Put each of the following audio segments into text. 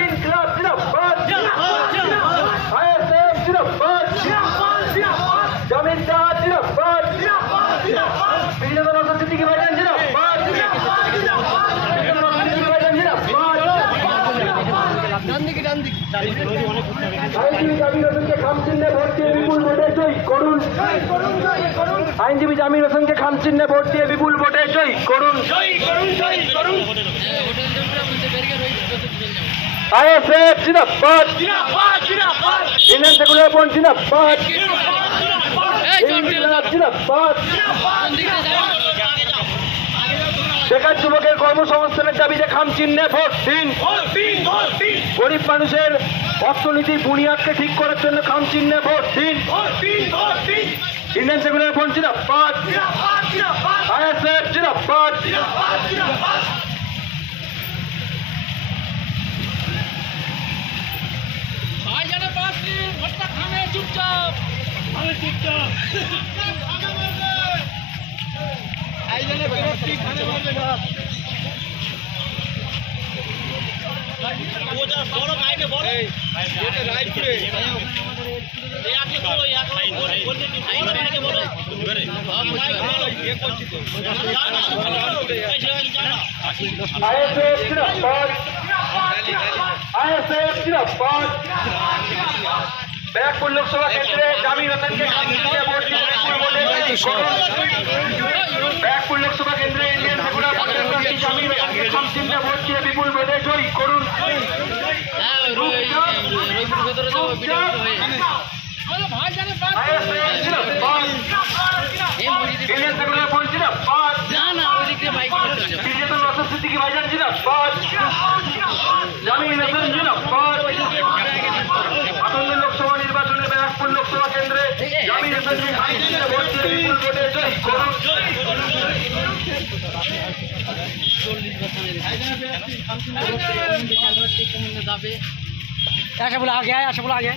ইনকলাব জিন্দাবাদ, আইএসএফ জিন্দাবাদ, জমিদার জিন্দাবাদ, বিজেপি সিদ্দিকী ভাইজান জিন্দাবাদ, আইনজীবী জামির হোসেনকে খাম চিহ্নে ভোট দিয়ে বিপুল ভোটে জয়ী করুন। আইএসএফ জিন্দাবাদ, ইন্ডিয়ান সেকুলার ফ্রন্ট জিন্দাবাদ, ইনকিলাব জিন্দাবাদ। বেকার যুবকের কর্মসংস্থানের দাবিতে খাম চিহ্নে ভোট দিন। গরিব মানুষের অর্থনীতি বুনিয়াদকে ঠিক করার জন্য খাম চিহ্নে ভোট দিন। ইন্ডিয়ান সেকুলার ফ্রন্ট জিন্দাবাদ, আইএসএফ জিন্দাবাদ। চুপচাপ ব্যারাকপুর লোকসভা কেন্দ্রে জামির হোসেনকে ব্যারাকপুর লোকসভা কেন্দ্রে ইন্ডিয়ান সেকুলার ফ্রন্টের প্রার্থী জামির হোসেনকে খাম চিহ্নে ভোট দিয়ে বিপুল ভোটে জয়ী করুন। ইন্ডিয়ান সেকুলার ফ্রন্ট জিন্দাবাদ, বিজেপি সিদ্দিকী ভাইজান জিন্দাবাদ, জামির হোসেন জিন্দাবাদ। আসন্ন লোকসভা নির্বাচনে ব্যারাকপুর লোকসভা কেন্দ্রে জামির হোসেনকে খাম চিহ্নে ভোট দিয়ে বিপুল ভোটে জয়ী করুন। ऐसा बोला आगे ऐसा बोला आगे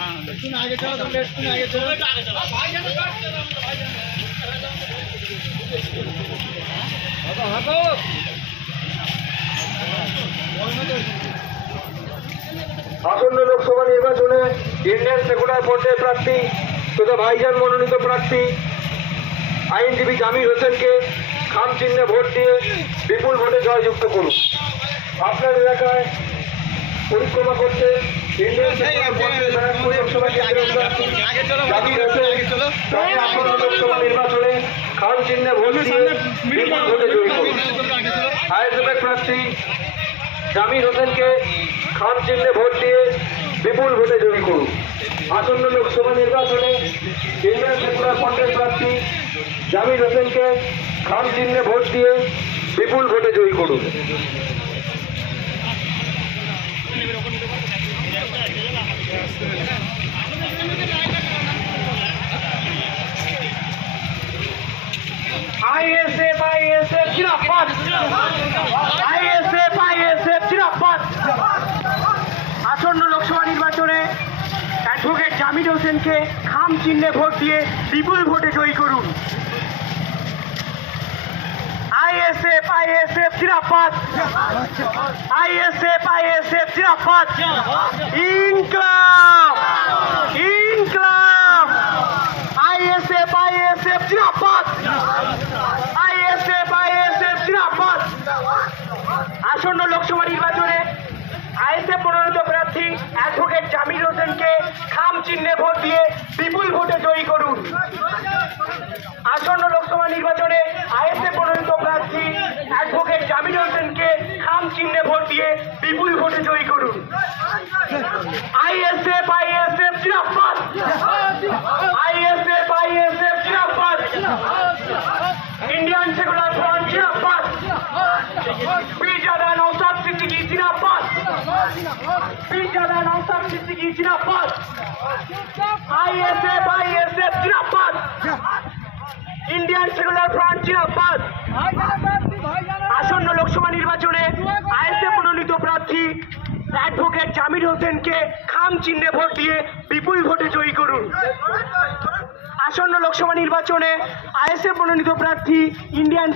আসন্ন লোকসভা নির্বাচনে ইন্ডিয়ান সেকুলার ফ্রন্টের প্রার্থী তথা ভাইজান মনোনীত প্রার্থী আইনজীবী জামির হোসেনকে খাম চিহ্নে ভোট দিয়ে বিপুল ভোটে জয়যুক্ত করুন। আপনার এলাকায় পরিক্রমা করতে ইন্ডিয়ান সেকুলার ফ্রন্টের ব্যারাকপুর লোকসভা কেন্দ্রের প্রার্থী জামির হোসেন তাকে আসন্ন লোকসভা নির্বাচনে খাম চিহ্নে ভোট দিয়ে বিপুল ভোটে জয়ী করুন। আইএসএফের প্রার্থী জামির হোসেনকে খাম চিহ্নে ভোট দিয়ে বিপুল ভোটে জয়ী করুন। আসন্ন লোকসভা নির্বাচনে ইন্ডিয়ান সেকুলার ফ্রন্টের প্রার্থী জামির হোসেনকে খাম চিহ্নে ভোট দিয়ে বিপুল ভোটে জয়ী করুন। আইএসএফ আইএসএফ জিন্দাবাদ, আইএসএফ আইএসএফ জিন্দাবাদ। আসন্ন লোকসভা নির্বাচনে অ্যাডভোকেট জামির হোসেনকে খাম চিহ্নে ভোট দিয়ে বিপুল ভোটে জয়ী করুন। আইএসএফ আইএসএফ জিন্দাবাদ, আইএসএফ আইএসএফ জিন্দাবাদ। ইনকলাব ইনকলাব, আইএসএফ আইএসএফ জিন্দাবাদ, আইএসএফ আইএসএফ জিন্দাবাদ। আসন্ন লোকসভা নির্বাচনে আইএসএফ মনোনীত প্রার্থী অ্যাডভোকেট জামির হোসেনকে খাম চিহ্নে ভোট দিয়ে বিপুল ভোটে জয়ী করুন। আসন্ন লোকসভা নির্বাচনে আইএসএফ মনোনীত প্রার্থী অ্যাডভোকেট জামির হোসেনকে খাম চিহ্নে ভোট দিয়ে বিপুল ভোটে জয়ী করুন। আইএসএফ আইএসএফ জিন্দাবাদ, আইএসএফ আইএসএফ জিন্দাবাদ, ইন্ডিয়ান সেকুলার ফ্রন্ট জিন্দাবাদ, পীরজাদা নওশাদ সিদ্দিকী জিন্দাবাদ, পীরজাদা নওশাদ সিদ্দিকী জিন্দাবাদ, আইএসএফ আইএসএফ জিন্দাবাদ, ইন্ডিয়ান সেকুলার ফ্রন্ট জিন্দাবাদ। আসন্ন লোকসভা নির্বাচনে আইএসএফ মনোনীত প্রার্থী অ্যাডভোকেট জামির হোসেনকে খাম চিহ্নে ভোট দিয়ে বিপুল ভোটে জয়ী করুন। আসন্ন লোকসভা নির্বাচনে আইএসএফ মনোনীত প্রার্থী ইন্ডিয়ান